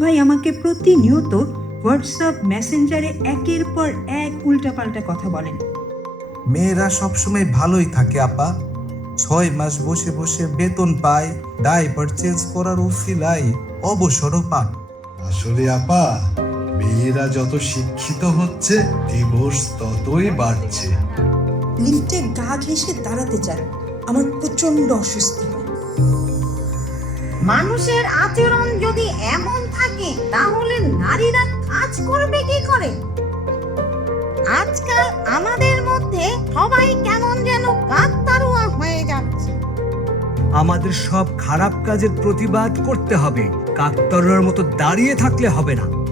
ভাই আমাকে প্রতিনিয়ত হোয়াটসঅ্যাপ মেসেঞ্জারে একের পর এক উল্টাপাল্টা কথা বলেন। মেয়েরা সবসময় ভালোই থাকে আপা। ছয় মাস বসে বসে বেতন পায় ডাইপার চেঞ্জ করার অবসরও পান আসলে আপা মেয়েরা যত শিক্ষিত হচ্ছে ডিভোর্স ততই বাড়ছে। লিফটে গা ঘেসে দাঁড়াতে চায় আমার প্রচণ্ড অস্বস্তি। মানুষের আচরণ যদি এমন থাকে, তাহলে নারীরা কাজ করবে কি করে? আজকাল আমাদের মধ্যে সবাই কেমন যেন কাকতারুয়া হয়ে যাচ্ছে। আমাদের সব খারাপ কাজের প্রতিবাদ করতে হবে। কাকতারুয়ার মতো দাঁড়িয়ে থাকলে হবে না।